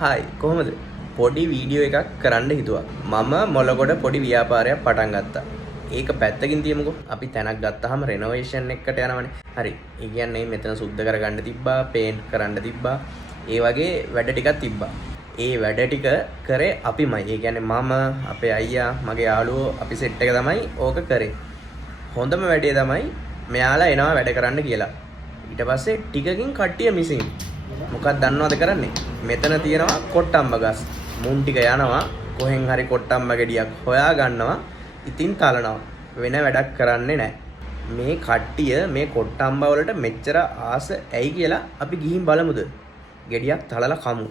Hi කොහොමද? පොඩි video එකක් කරන්න හිතුවා. මම මොලගොඩ පොඩි ව්‍යාපාරයක් පටන් ගත්තා. ඒක පැත්තකින් තියමුකෝ. අපි තැනක් ගත්තාම රෙනෝවේෂන් එකකට යනවනේ. හරි. ඒ කියන්නේ මෙතන සුද්ධ කරගන්න තිබ්බා, පේන්ට් කරන්න තිබ්බා. ඒ වගේ වැඩ ටිකක් තිබ්බා. ඒ වැඩ ටික කරේ අපිමයි. ඒ කියන්නේ මම, අපේ අයියා, මගේ යාළුවෝ අපි සෙට් එක තමයි ඕක කරේ. හොඳම වැඩේ තමයි මෙයාලා එනවා වැඩ කරන්න කියලා. ඊට පස්සේ ටිකකින් කට්ටිය මිසින්. මොකක්ද දන්නවද කරන්නේ? මෙතන තියෙනවා කොට්ටම්බ ගස්. මුන් ටික යනවා කොහෙන් හරි කොට්ටම්බ ගෙඩියක් හොයා ගන්නවා. ඉතින් තලනවා. වෙන වැඩක් කරන්නේ නැහැ. මේ කට්ටිය මේ කොට්ටම්බ වලට මෙච්චර ආස ඇයි කියලා අපි ගිහින් බලමුද? ගෙඩියක් තලලා කමු.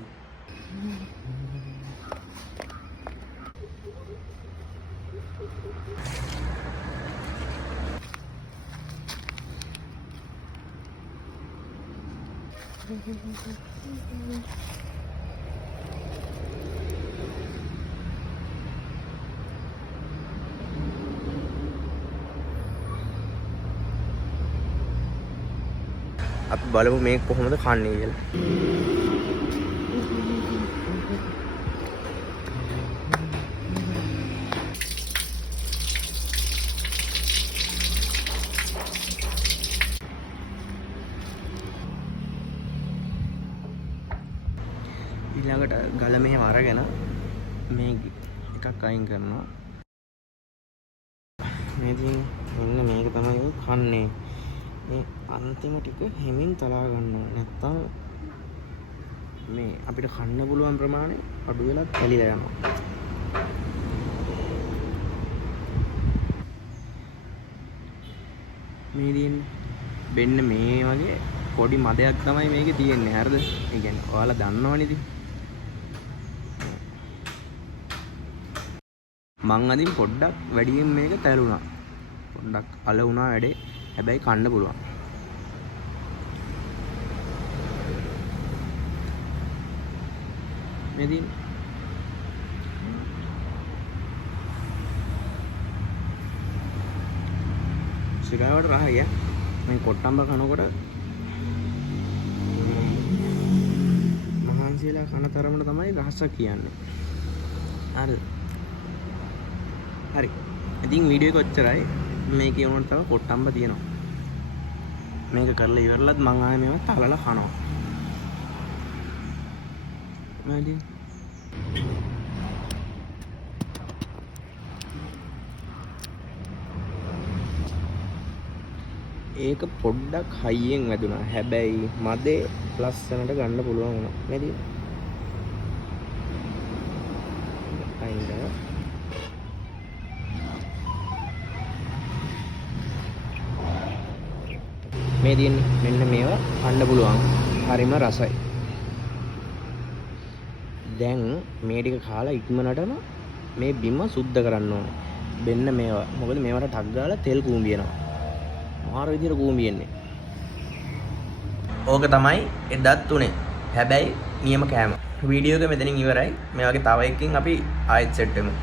අපි බලමු මේක කොහොමද කන්නේ කියලා. ඊළඟට ගල මෙහෙම අරගෙන මේ එකක් අයින් කරනවා. මේ තියෙන මෙන්න මේක තමයි කන්නේ. මේ අන්තිම ටික හැමින් තලා ගන්නවා. නැත්තම් මේ අපිට කන්න පුළුවන් ප්‍රමාණය අඩු වෙලා කැලිලා යනවා. මේ තියෙන්නේ වෙන්න මේ වගේ පොඩි මදයක් තමයි මේකේ තියෙන්නේ. හරිද? ඒ කියන්නේ ඔයාලා දන්නවනේ ඉතින්. මං අදින් පොඩ්ඩක් වැඩියෙන් මේක තැළුණා. පොඩ්ඩක් අල වුණා වැඩේ. හැබැයි කන්න පුළුවන්. මේ දින් සිගාවට රහය මේ කොට්ටම්බ කනකොට මහන්සියලා කන තරමට තමයි රහසක් කියන්නේ. හරිද? හරි. ඉතින් වීඩියෝ එක ඔච්චරයි. මේකේ උනට තව කොට්ටම්බ තියෙනවා. මේක කරලා ඉවරලත් මං ආයෙ මේව තලලා කනවා. වැඩි. ඒක පොඩ්ඩක් හයියෙන් වැදුනා. හැබැයි මදේ ලස්සනට ගන්න පුළුවන් වුණා. නේද? අයින්ද මේ තියෙන්නේ මෙන්න මේවා කන්න පුළුවන්. හරිම රසයි. දැන් මේ ටික කාලා ඉක්මනටම මේ බිම සුද්ධ කරන්න ඕනේ. මෙන්න මේවා. මොකද මේවට ටක් ගාලා තෙල් කූඹියනවා. මාර විදියට කූඹියන්නේ. ඕක තමයි එදත් උනේ. හැබැයි නියම කෑම. වීඩියෝ එක මෙතනින් ඉවරයි. මේ වගේ තව එකකින් අපි ආයෙත් සෙට් වෙමු.